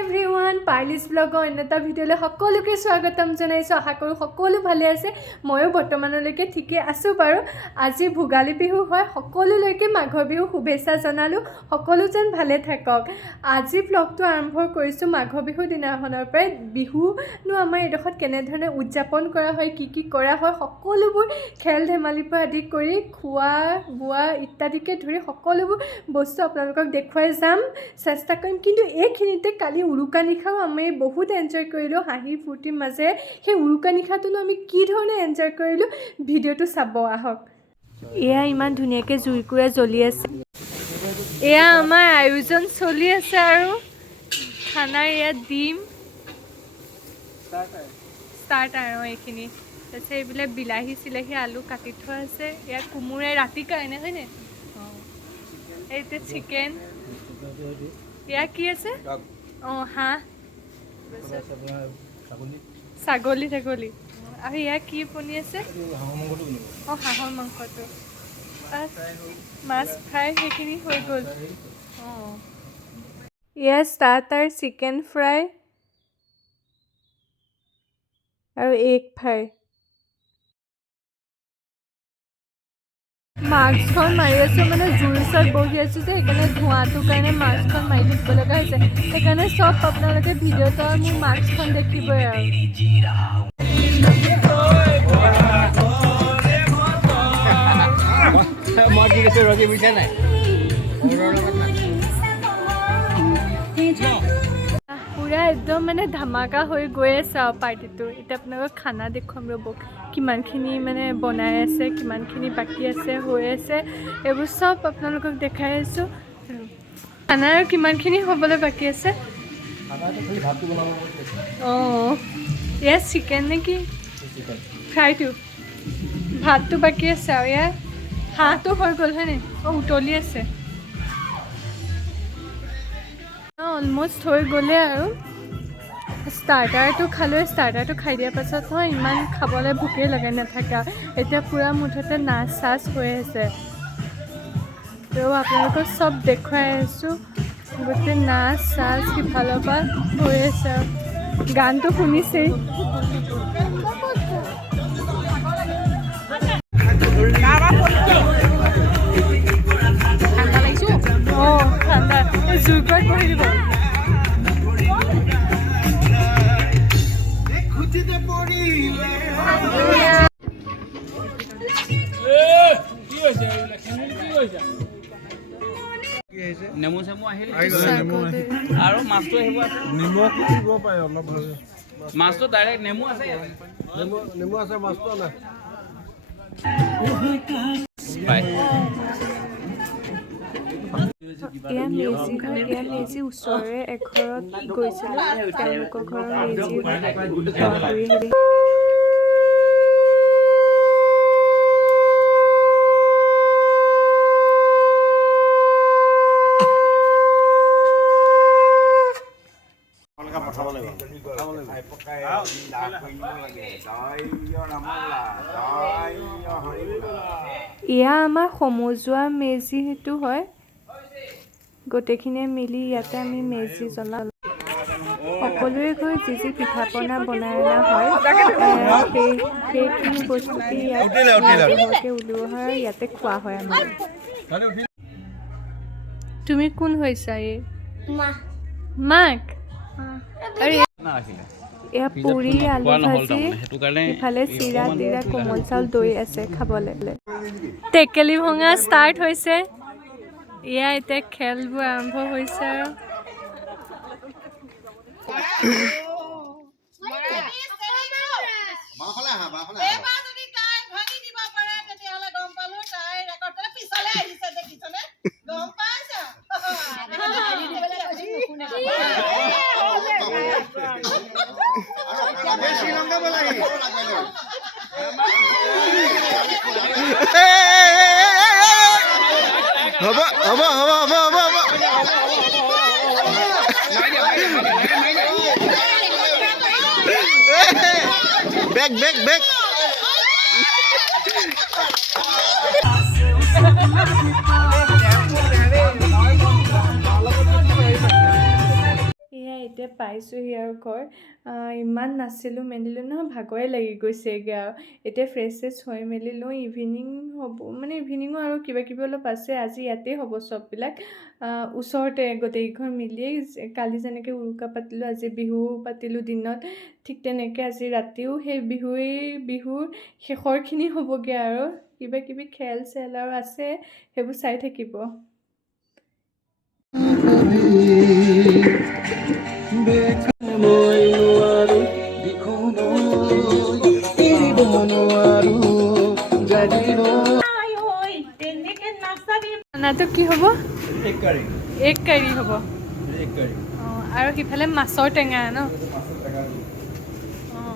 Everyone পাৰ্লিছ ব্লগৰ অন্য এটা ভিডিঅ'লৈ সকলোকে স্বাগতম জনাইছোঁ। আশা কৰোঁ সকলো ভালে আছে। ময়ো বৰ্তমানলৈকে ঠিকে আছোঁ বাৰু। আজি ভোগালী বিহু হয়, সকলোলৈকে মাঘৰ বিহু শুভেচ্ছা জনালোঁ। সকলো যেন ভালে থাকক। আজি ব্লগটো আৰম্ভ কৰিছোঁ মাঘৰ বিহুৰ দিনাখনৰ পৰাই। বিহুনো আমাৰ এইডোখৰত কেনেধৰণে উদযাপন কৰা হয়, কি কৰা হয়, সকলোবোৰ খেল ধেমালিৰ পৰা আদি কৰি খোৱা বোৱা ইত্যাদিকে ধৰি সকলোবোৰ বস্তু আপোনালোকক দেখুৱাই যাম চেষ্টা কৰিম। কিন্তু এইখিনিতে কালি উৰুকা নিশাও আমি বহুত এনজয় কৰিলোঁ হাঁহি ফূৰ্তিৰ মাজেৰে। সেই উৰুকা নিশাটোনো আমি কি ধৰণে এনজয় কৰিলোঁ ভিডিঅ'টো চাব আহক। এয়া ইমান ধুনীয়াকৈ জুইকুৰা জ্বলি আছে। এয়া আমাৰ আয়োজন চলি আছে আৰু খানাৰ ইয়াত দিম ষ্টাৰ্ট আৰু এইখিনি। তাৰপিছত এইবিলাক বিলাহী চিলাহী আলু কাটি থোৱা আছে। ইয়াত কোমোৰাই ৰাতিৰ কাৰণে হয়নে? এইটো চিকেন। এয়া কি আছে? অঁ হাঁহ ছাগলী আৰু এয়া কি বনি আছে? অঁ হাঁহৰ মাংসটো। মাছ ফ্ৰাই সেইখিনি হৈ গ'ল। অঁ এয়া ষ্টাৰ্টাৰ চিকেন ফ্ৰাই আৰু এগ ফ্ৰাই। মাস্কখন মাৰি আছোঁ মানে জুইৰ ওচৰত বহি আছোঁ যে সেইকাৰণে ধোঁৱাটোৰ কাৰণে মাস্কখন মাৰি থাকিব লগা হৈছে। সেইকাৰণে চব আপোনালোকে ভিডিঅ'টো মোৰ মাস্কখন দেখিবই আৰু। পুৰা একদম মানে ধামাকা হৈ গৈ আছে আৰু পাৰ্টিটো। এতিয়া আপোনালোকক খানা দেখুৱাম ৰ'ব, কিমানখিনি মানে বনাই আছে, কিমানখিনি বাকী আছে হৈ আছে, এইবোৰ চব আপোনালোকক দেখাই আছোঁ। খানা আৰু কিমানখিনি হ'বলৈ বাকী আছে? অঁ এয়া চিকেন নে কি? ফ্ৰাইটো ভাতটো বাকী আছে আৰু এয়া হাঁহটো হৈ গ'ল হয়নে? অঁ উতলি আছে। অলমষ্ট হৈ গ'লে আৰু ষ্টাৰ্টাৰটো খালোঁ। ষ্টাৰ্টাৰটো খাই দিয়াৰ পাছত নহয় ইমান খাবলৈ ভোকেই লগাই নাথাকে আৰু। এতিয়া পূৰা মুঠতে নাচ চাচ হৈ আছে। তো আপোনালোকক চব দেখুৱাই আছোঁ। গোটেই নাচ চাচ সিফালৰ পৰা হৈ আছে আৰু গানটো শুনিছেই। অঁ ঠাণ্ডা জুইকুৰাত বহি দিব। নেমু চেমু আহিল আৰু মাছটো আহিব আছে। নিমখো দিব পাৰে অলপ। মাছটো ডাইৰেক্ট নেমু আছে, নেমু আছে, মাছটো নাই। এয়া মেজি হয়। এয়া মেজি ওচৰৰে এঘৰত গৈছিলোঁ, তেওঁলোকৰ ঘৰৰ মেজি ঘূৰি এয়া আমাৰ সমজুৱা মেজি সেইটো হয়। গোটেইখিনিয়ে মিলি ইয়াতে আমি মেজি জ্বলাওঁ। সকলোৱে গৈ যি যি পিঠা পনা বনাই অনা হয় সেইখিনি বস্তুকে ইয়াত ভালকৈ ওলোৱা হয় আৰু ইয়াতে খোৱা হয় আমাৰ। তুমি কোন হৈছা? এই মাক এয়া পুৰি আলু ভাজি, ইফালে চিৰা তিৰা কোমল চাউল দৈ আছে খাবলৈ। টেকেলি ভঙা ষ্টাৰ্ট হৈছে। এয়া এতিয়া খেলবোৰ আৰম্ভ হৈছে আৰু বেক এতিয়া পাইছোঁহি আৰু ঘৰ ইমান নাছিলোঁ মেলিলোঁ নহয় ভাগৰে লাগি গৈছেগৈ আৰু এতিয়া ফ্ৰেছ চেছ হৈ মেলি লওঁ ইভিনিং হ'ব মানে ইভিনিঙো আৰু কিবা কিবি অলপ আছে আজি ইয়াতেই হ'ব চববিলাক ওচৰতে গোটেইকেইঘৰ মিলিয়েই কালি যেনেকৈ উৰুকা পাতিলোঁ আজি বিহু পাতিলোঁ দিনত ঠিক তেনেকৈ আজি ৰাতিও সেই বিহুৰ শেষৰখিনি হ'বগৈ আৰু কিবা কিবি খেল চেল আৰু আছে সেইবোৰ চাই থাকিব খানাটো কি হ'ব এক কাৰী হ'ব অঁ আৰু সিফালে মাছৰ টেঙা ন অঁ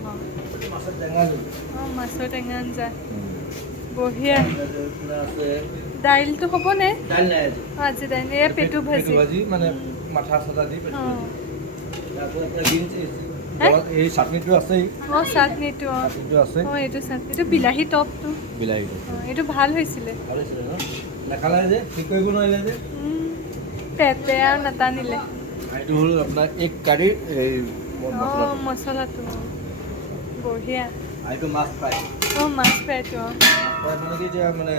অঁ মাছৰ টেঙা আঞ্জা বঢ়িয়া দাইলটো হ'বনে আজি দাইল এয়া পেটু ভাজি মানে মাথা চাথা দি এই চাটনিটো আছেই অঁ চাটনিটো অঁ আছে অঁ এইটো চাটনিটো বিলাহী টপটো অঁ এইটো ভাল হৈছিলে নাখালে যে ঠিক কৰিব নোৱাৰিলে যে পেটে আৰু নাটানিলে এইটো হ'ল আপোনাৰ এক কাৰীৰ এই অঁ মছলাটো বঢ়িয়া এইটো মাছ ফ্ৰাই অঁ মাছ ফ্ৰাইটো অঁ মানে কি এতিয়া মানে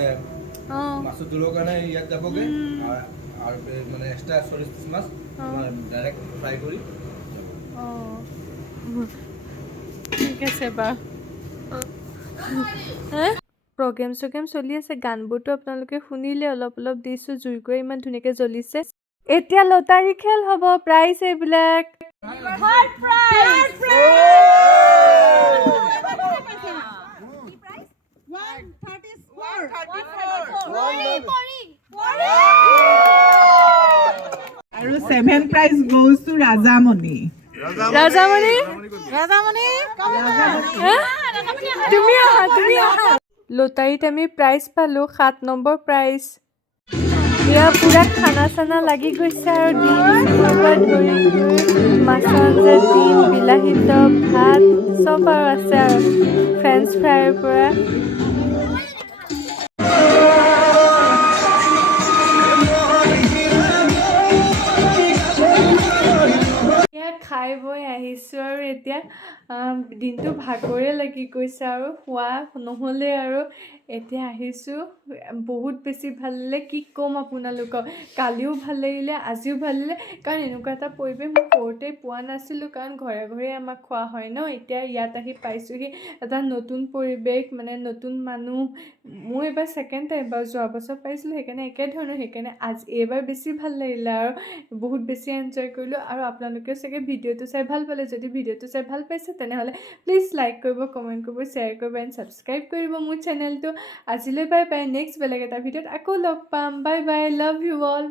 অঁ মাছটো জোলৰ কাৰণে ইয়াত যাবগৈ আৰু মানে এক্সট্ৰা 40 পিছ মাছ ডাইৰেক্ট ফ্ৰাই কৰি অঁ ঠিক আছে বাৰু প্ৰগ্ৰেম চগ্ৰেম চলি আছে গানবোৰতো আপোনালোকে শুনিলে অলপ অলপ দিছোঁ জুইকুৰা ইমান ধুনীয়াকৈ জ্বলিছে এতিয়া লটাৰী খেল হ'ব প্ৰাইজ এইবিলাক আৰু 7th prize goes to ৰাজামণি ৰাজামণি তুমি আহা লটাৰীত আমি প্ৰাইজ পালোঁ 7 নম্বৰ প্ৰাইজ এয়া পুৰা খানা চানা লাগি গৈছে আৰু ডিম মাছৰ আঞ্জা ডিম বিলাহী টপ ভাত চব আৰু আছে আৰু ফ্ৰেঞ্চ ফ্ৰাইৰ পৰা খাই বৈ আহিছোঁ আৰু এতিয়া দিনটো ভাগৰে লাগি গৈছে আৰু খোৱা নহ'লে আৰু এতিয়া আহিছোঁ বহুত বেছি ভাল লাগিলে কি ক'ম আপোনালোকক কালিও ভাল লাগিলে আজিও ভাল লাগিলে কাৰণ এনেকুৱা এটা পৰিৱেশ মই সৰুতে পোৱা নাছিলোঁ কাৰণ ঘৰে ঘৰে আমাক খোৱা হয় ন এতিয়া ইয়াত আহি পাইছোঁহি এটা নতুন পৰিৱেশ মানে নতুন মানুহ মোৰ এইবাৰ ছেকেণ্ড টাইম বাৰু যোৱা বছৰ পাইছিলোঁ সেইকাৰণে একেধৰণৰ সেইকাৰণে আজি এইবাৰ বেছি ভাল লাগিলে আৰু বহুত বেছি এনজয় কৰিলোঁ আৰু আপোনালোকেও চাগে ভিডিঅ'টো চাই ভাল পালে যদি ভিডিঅ'টো চাই ভাল পাইছে তেনেহ'লে প্লিজ লাইক কৰিব কমেণ্ট কৰিব শ্বেয়াৰ কৰিব এণ্ড ছাবস্ক্ৰাইব কৰিব মোৰ চেনেলটো আজিলৈ বাই বাই নেক্সট বেলেগ এটা ভিডিঅ'ত আকৌ লগ পাম bye bye love you all